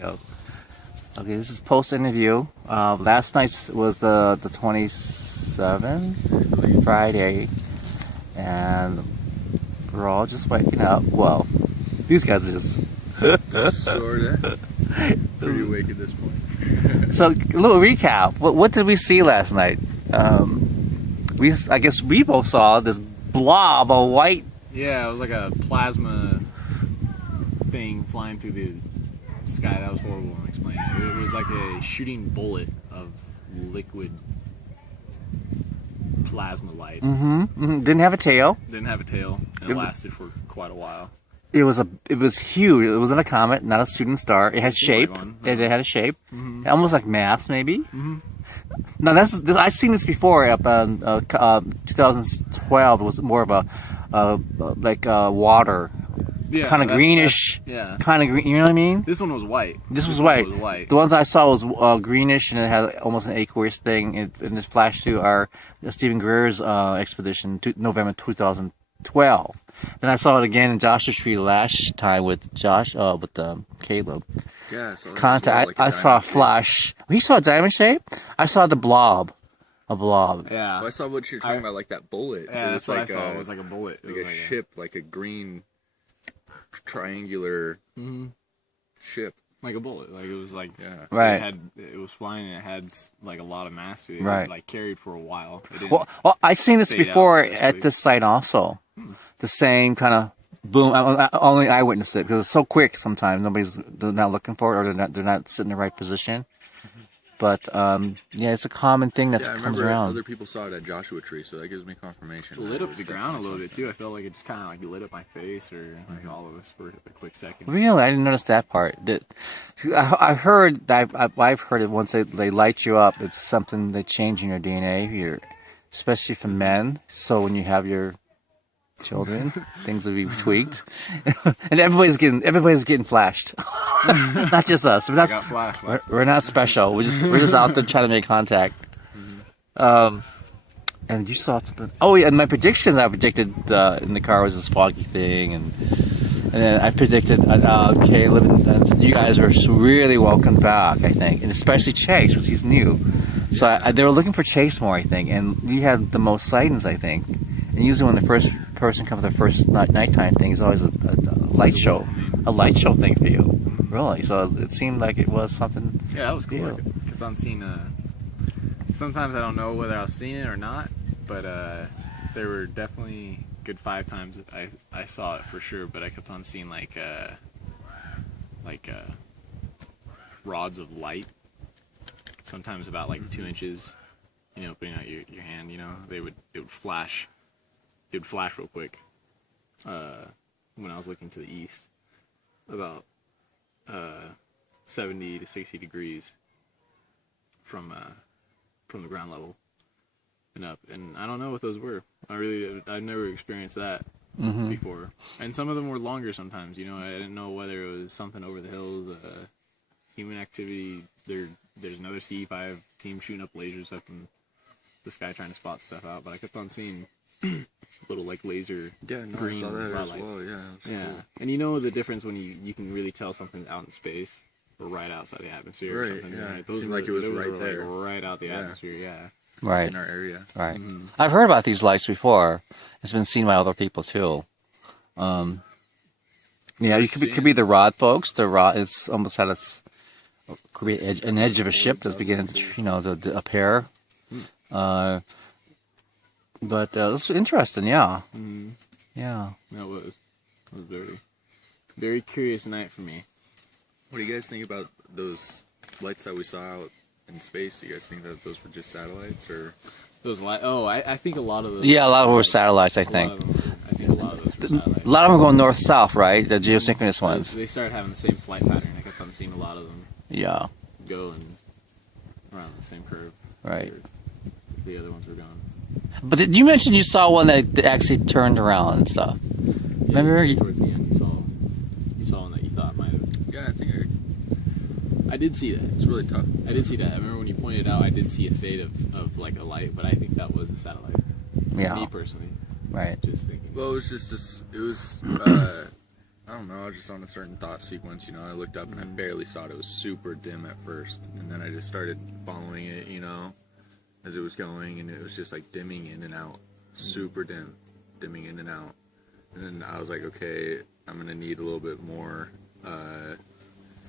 Yo. Okay, this is post-interview. Last night was the 27th, Friday, and we're all just waking up. Well, these guys are just... Sorta. Pretty awake at this point. So, a little recap. What did we see last night? I guess we both saw this blob of white... Yeah, it was like a plasma thing flying through the sky. That was horrible to explain. It was like a shooting bullet of liquid plasma light. Didn't have a tail. Didn't have a tail, and it lasted for quite a while. It was huge. It wasn't a comet, not a shooting star. It had shape. Like It had a shape, almost like mass, maybe. Now this. I've seen this before. Up 2012, it was more of a water. Yeah, kind of greenish. Yeah. Kind of green. You know what I mean? This one was white. This was white. One was white. The ones I saw was greenish, and it had almost an aqueous thing. And it flashed to our Stephen Greer's expedition, November 2012. Then I saw it again in Joshua Tree last time with Caleb. Yeah, so I saw a flash. He saw a diamond shape. I saw the blob. A blob. Yeah. Well, I saw what you're talking about, like that bullet. Yeah, that's what like I saw. It was like a bullet. Like a ship, like a green triangular ship. Like a bullet. Like it was like Right. It was flying and it had like a lot of mass to it. Right. It like carried for a while. Well, I've seen this fade before out, at this site also. The same kind of boom. Only I witnessed it because it's so quick. Sometimes they're not looking for it, or they're not sitting in the right position. But yeah, it's a common thing that I comes remember around. other people saw it at Joshua Tree, so that gives me confirmation. It lit up the ground a little bit too. I felt like it just kind of like lit up my face or like all of us for a quick second. Really, I didn't notice that part. I've heard it once they light you up. It's something they change in your DNA, especially for men. So when you have your children, things will be tweaked, and everybody's getting flashed. Not just us. I got flashed. We're not special. We're just out there trying to make contact. And you saw something. Oh yeah, and my predictions. I predicted in the car was this foggy thing, and then I predicted Caleb and you guys were really welcome back. I think, and especially Chase, because he's new. So they were looking for Chase more, I think, and you had the most sightings, I think. And usually when the first person comes for the first nighttime thing, it's always a light show thing for you. Really? So it seemed like it was something. Yeah, that was cool. Yeah. I kept on seeing. Sometimes I don't know whether I was seeing it or not, but there were definitely good 5 times that I saw it for sure. But I kept on seeing like rods of light. Sometimes about like 2 inches. You know, putting out your hand. You know, it would flash. It would flash real quick. When I was looking to the east, about 70 to 60 degrees from the ground level and up, and I don't know what those were. I've never experienced that before, and some of them were longer sometimes. You know, I didn't know whether it was something over the hills, human activity. There's another CE5 team shooting up lasers up in the sky trying to spot stuff out, but I kept on seeing little like laser green I saw that as light. well. Yeah, Cool. And you know the difference when you can really tell something out in space or right outside the atmosphere. Right, Or something. yeah. Those Seemed were, like it was those right were, there. like, right out the atmosphere. Yeah. Right. in our area. Right. I've heard about these lights before. It's been seen by other people too. Yeah, you could be the rod folks. The rod is almost had could be an edge of a ship that's beginning to appear. But it's interesting, yeah. Yeah. No, it was very, very curious night for me. What do you guys think about those lights that we saw out in space? Do you guys think that those were just satellites, or Those light. Oh, I think a lot of those. Yeah, a lot of them were satellites, I think. I think a lot of those were satellites. A lot of them going north-south, right? The geosynchronous ones. They started having the same flight pattern. I kept on seeing a lot of them Yeah. go and around the same curve. Right. The other ones were gone. But did you mention you saw one that actually turned around and stuff? Yeah, Remember? towards the end, you saw one that you thought might have. yeah, I think I did see that. it's really tough. I did see that. I remember when you pointed it out, I did see a fade of like a light, but I think that was a satellite. Yeah. Me personally, Right. just thinking. Well, it was just this. It was. I don't know, I was just on a certain thought sequence, you know. I looked up and I barely saw it. It was super dim at first. And then I just started following it, you know, as it was going. And it was just like dimming in and out. Super dim. Dimming in and out. And then I was like, okay, I'm going to need a little bit more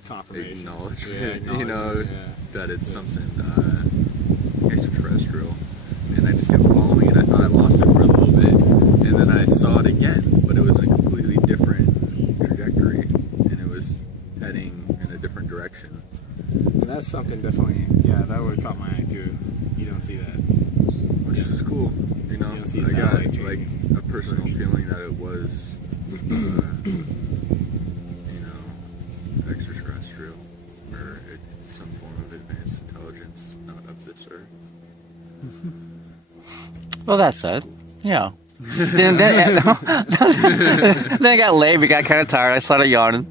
Confirmation. Acknowledgement, Yeah, you know, yeah. that it's something extraterrestrial. And I just kept following it. I thought I lost it for a little bit. And then I saw it again, but it was in a completely different trajectory. And it was heading in a different direction. And that's something definitely, yeah, that would have caught my eye too. You don't see that. Which is cool. You know, You don't see I got satellite like changing. a personal feeling that it was, you know, extraterrestrial. Or some form of advanced intelligence not of this earth. Well, that's it. Yeah. then I got late. We got kind of tired. I started yawning.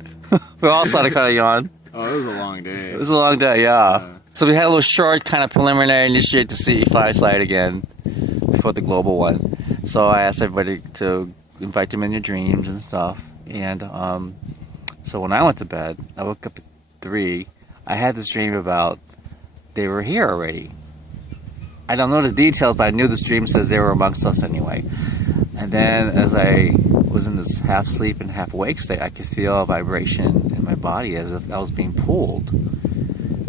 We all started kind of yawning. Oh, it was a long day. It was a long day, yeah. So we had a little short kind of preliminary initiate the CE5 site again for the global one. So I asked everybody to invite them in your dreams and stuff. And so when I went to bed, I woke up at 3. I had this dream about they were here already. I don't know the details, but I knew this dream says they were amongst us anyway. And then as I was in this half sleep and half awake state, I could feel a vibration in my body as if I was being pulled.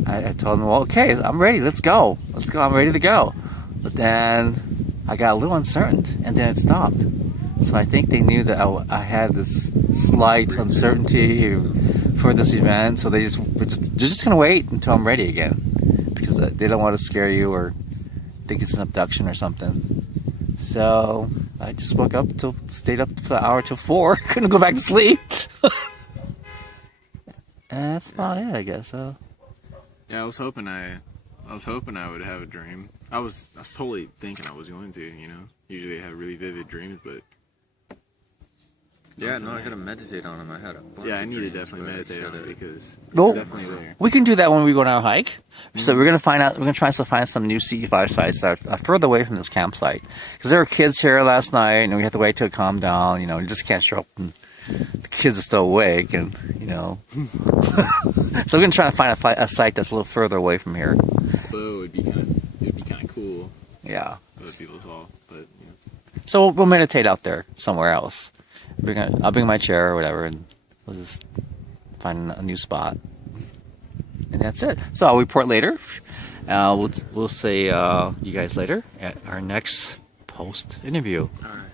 I told them, well, okay, I'm ready, let's go, I'm ready to go. But then I got a little uncertain, and then it stopped. So I think they knew that I had this slight uncertainty for this event, so they're just going to wait until I'm ready again, because they don't want to scare you or think it's an abduction or something. So I just woke up, stayed up for an hour till 4, couldn't go back to sleep. And that's about it, I guess. Yeah, I was hoping I would have a dream. I was totally thinking I was going to, you know. Usually I have really vivid dreams, but Yeah, no, I gotta meditate on them. I had a bunch yeah, I of need to dreams, definitely but I just meditate on gotta- it because Well, it's definitely there. we can do that when we go on our hike. So we're gonna try to find some new CE5 sites that are further away from this campsite. Because there were kids here last night, and we had to wait till it calmed down. You know, you just can't show up, and the kids are still awake, and you know. So we're gonna try to find a site that's a little further away from here. But it would be kind of cool. Yeah. Other people saw, but you know. So we'll meditate out there somewhere else. I'll bring my chair or whatever, and we'll just find a new spot. And that's it. So I'll report later. We'll see you guys later at our next post interview. All right.